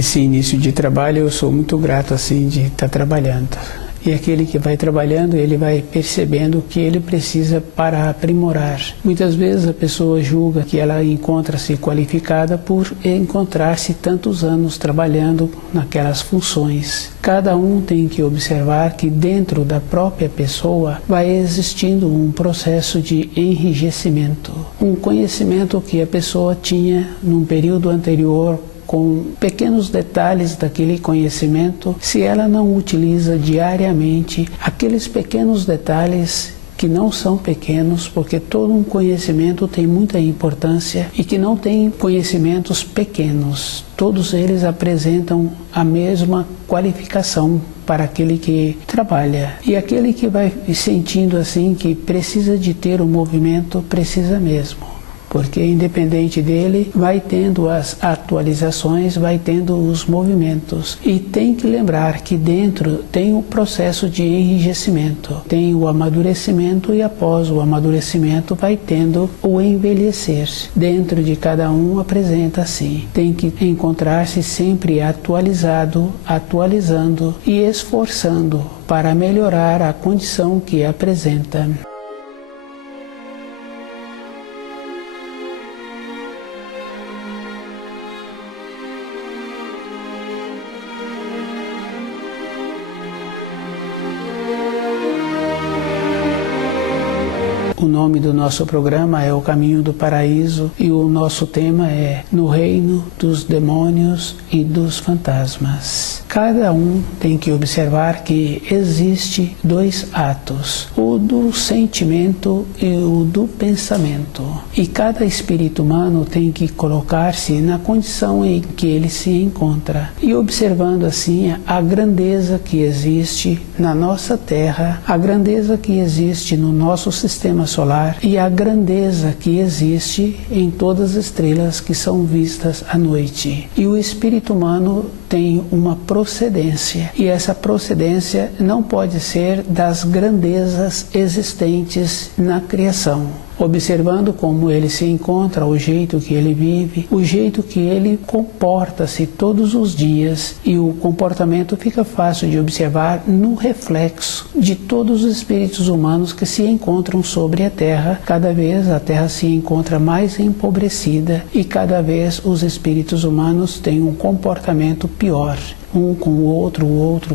Esse início de trabalho eu sou muito grato assim de estar trabalhando. E aquele que vai trabalhando, ele vai percebendo o que ele precisa para aprimorar. Muitas vezes a pessoa julga que ela encontra-se qualificada por encontrar-se tantos anos trabalhando naquelas funções. Cada um tem que observar que dentro da própria pessoa vai existindo um processo de enrijecimento. Um conhecimento que a pessoa tinha num período anterior, com pequenos detalhes daquele conhecimento, se ela não utiliza diariamente aqueles pequenos detalhes que não são pequenos, porque todo um conhecimento tem muita importância e que não tem conhecimentos pequenos. Todos eles apresentam a mesma qualificação para aquele que trabalha. E aquele que vai sentindo assim que precisa de ter um movimento, precisa mesmo. Porque independente dele, vai tendo as atualizações, vai tendo os movimentos. E tem que lembrar que dentro tem o processo de enrijecimento, tem o amadurecimento e após o amadurecimento vai tendo o envelhecer. Dentro de cada um apresenta assim. Tem que encontrar-se sempre atualizado, atualizando e esforçando para melhorar a condição que apresenta. O nome do nosso programa é O Caminho do Paraíso e o nosso tema é No Reino dos Demônios e dos Fantasmas. Cada um tem que observar que existe dois atos, o do sentimento e o do pensamento. E cada espírito humano tem que colocar-se na condição em que ele se encontra e observando assim a grandeza que existe na nossa Terra, a grandeza que existe no nosso sistema solar e a grandeza que existe em todas as estrelas que são vistas à noite. E o espírito humano tem uma procedência, e essa procedência não pode ser das grandezas existentes na criação. Observando como ele se encontra, o jeito que ele vive, o jeito que ele comporta-se todos os dias, e o comportamento fica fácil de observar no reflexo de todos os espíritos humanos que se encontram sobre a Terra. Cada vez a Terra se encontra mais empobrecida e cada vez os espíritos humanos têm um comportamento pior. Um com o outro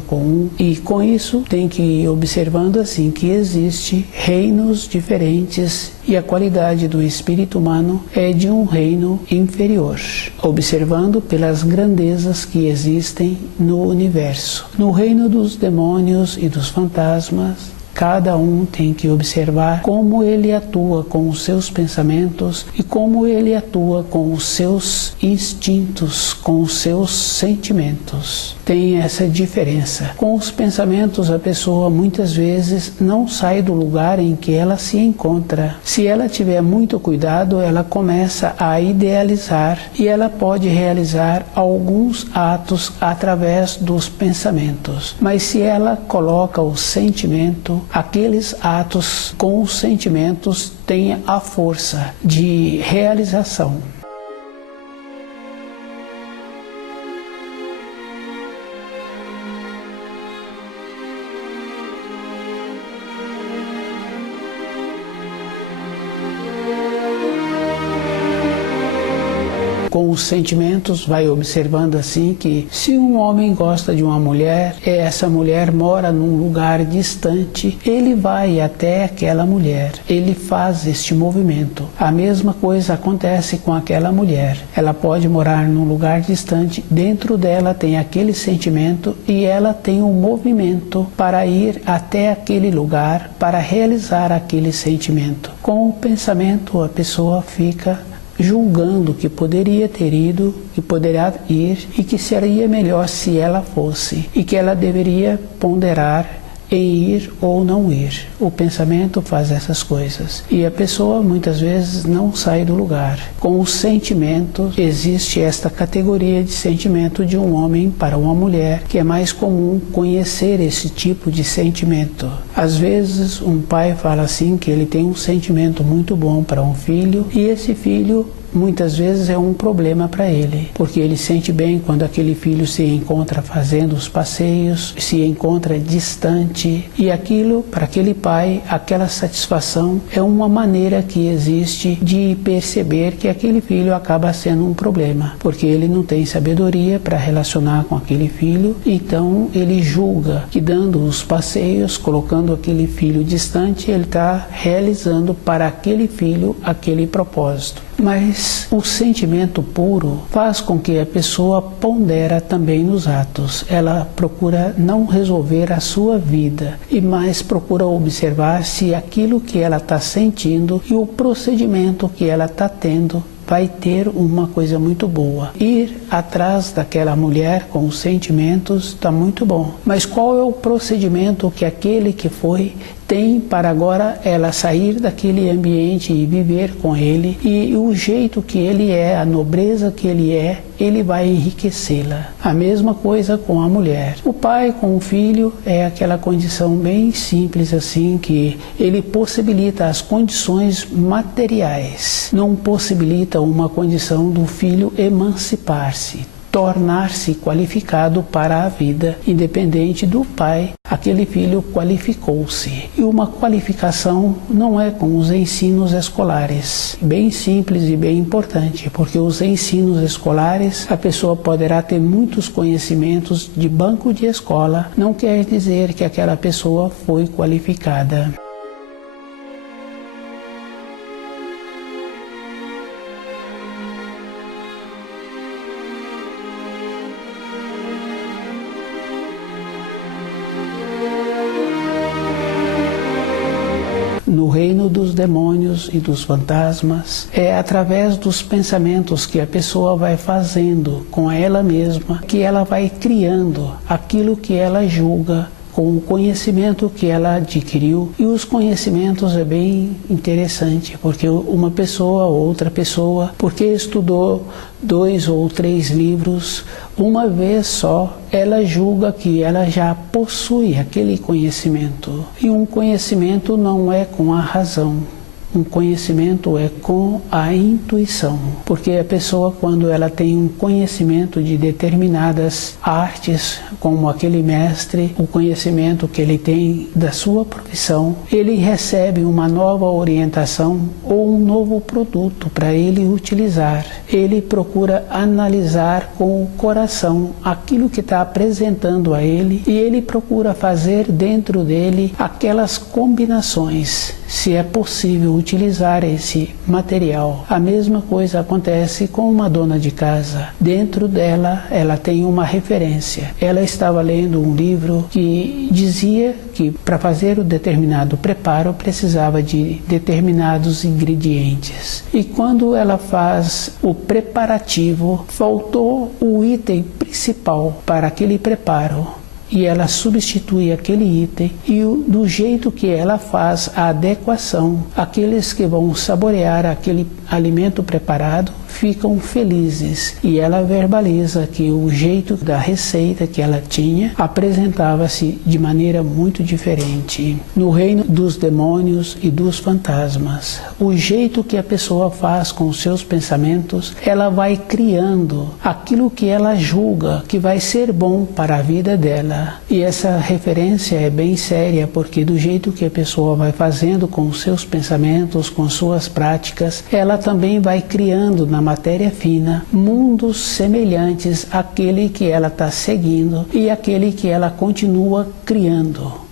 com um. E com isso tem que ir observando assim que existe reinos diferentes e a qualidade do espírito humano é de um reino inferior. Observando pelas grandezas que existem no universo. No reino dos demônios e dos fantasmas, cada um tem que observar como ele atua com os seus pensamentos e como ele atua com os seus instintos, com os seus sentimentos. Tem essa diferença. Com os pensamentos, a pessoa muitas vezes não sai do lugar em que ela se encontra. Se ela tiver muito cuidado, ela começa a idealizar e ela pode realizar alguns atos através dos pensamentos. Mas se ela coloca o sentimento, aqueles atos com os sentimentos têm a força de realização. Com os sentimentos, vai observando assim que se um homem gosta de uma mulher, essa mulher mora num lugar distante, ele vai até aquela mulher, ele faz este movimento. A mesma coisa acontece com aquela mulher. Ela pode morar num lugar distante, dentro dela tem aquele sentimento e ela tem um movimento para ir até aquele lugar, para realizar aquele sentimento. Com o pensamento, a pessoa fica julgando que poderia ter ido, que poderia ir e que seria melhor se ela fosse e que ela deveria ponderar em ir ou não ir. O pensamento faz essas coisas e a pessoa muitas vezes não sai do lugar. Com os sentimentos, existe esta categoria de sentimento de um homem para uma mulher, que é mais comum conhecer esse tipo de sentimento. Às vezes um pai fala assim que ele tem um sentimento muito bom para um filho e esse filho muitas vezes é um problema para ele, porque ele sente bem quando aquele filho se encontra fazendo os passeios, se encontra distante, e aquilo, para aquele pai, aquela satisfação é uma maneira que existe de perceber que aquele filho acaba sendo um problema, porque ele não tem sabedoria para relacionar com aquele filho, então ele julga que dando os passeios, colocando aquele filho distante, ele está realizando para aquele filho aquele propósito. Mas o sentimento puro faz com que a pessoa pondera também nos atos. Ela procura não resolver a sua vida, e mais procura observar se aquilo que ela está sentindo e o procedimento que ela está tendo vai ter uma coisa muito boa. Ir atrás daquela mulher com os sentimentos está muito bom. Mas qual é o procedimento que aquele que foi tem para agora ela sair daquele ambiente e viver com ele, e o jeito que ele é, a nobreza que ele é, ele vai enriquecê-la. A mesma coisa com a mulher. O pai com o filho é aquela condição bem simples assim, que ele possibilita as condições materiais, não possibilita uma condição do filho emancipar-se, tornar-se qualificado para a vida, independente do pai. Aquele filho qualificou-se. E uma qualificação não é com os ensinos escolares. Bem simples e bem importante, porque os ensinos escolares, a pessoa poderá ter muitos conhecimentos de banco de escola, não quer dizer que aquela pessoa foi qualificada. No reino dos demônios e dos fantasmas, é através dos pensamentos que a pessoa vai fazendo com ela mesma que ela vai criando aquilo que ela julga com o conhecimento que ela adquiriu. E os conhecimentos é bem interessante, porque uma pessoa ou outra pessoa, porque estudou 2 ou 3 livros, uma vez só, ela julga que ela já possui aquele conhecimento. E um conhecimento não é com a razão. Um conhecimento é com a intuição, porque a pessoa, quando ela tem um conhecimento de determinadas artes, como aquele mestre, o conhecimento que ele tem da sua profissão, ele recebe uma nova orientação ou um novo produto para ele utilizar. Ele procura analisar com o coração aquilo que está apresentando a ele, e ele procura fazer dentro dele aquelas combinações, se é possível utilizar esse material. A mesma coisa acontece com uma dona de casa. Dentro dela, ela tem uma referência. Ela estava lendo um livro que dizia que para fazer o determinado preparo precisava de determinados ingredientes. E quando ela faz o preparativo, faltou o item principal para aquele preparo. E ela substitui aquele item, e do jeito que ela faz a adequação, aqueles que vão saborear aquele alimento preparado ficam felizes, e ela verbaliza que o jeito da receita que ela tinha apresentava-se de maneira muito diferente. No reino dos demônios e dos fantasmas, o jeito que a pessoa faz com os seus pensamentos, ela vai criando aquilo que ela julga que vai ser bom para a vida dela. E essa referência é bem séria, porque do jeito que a pessoa vai fazendo com os seus pensamentos, com suas práticas, ela também vai criando na matéria fina mundos semelhantes àquele que ela está seguindo e àquele que ela continua criando.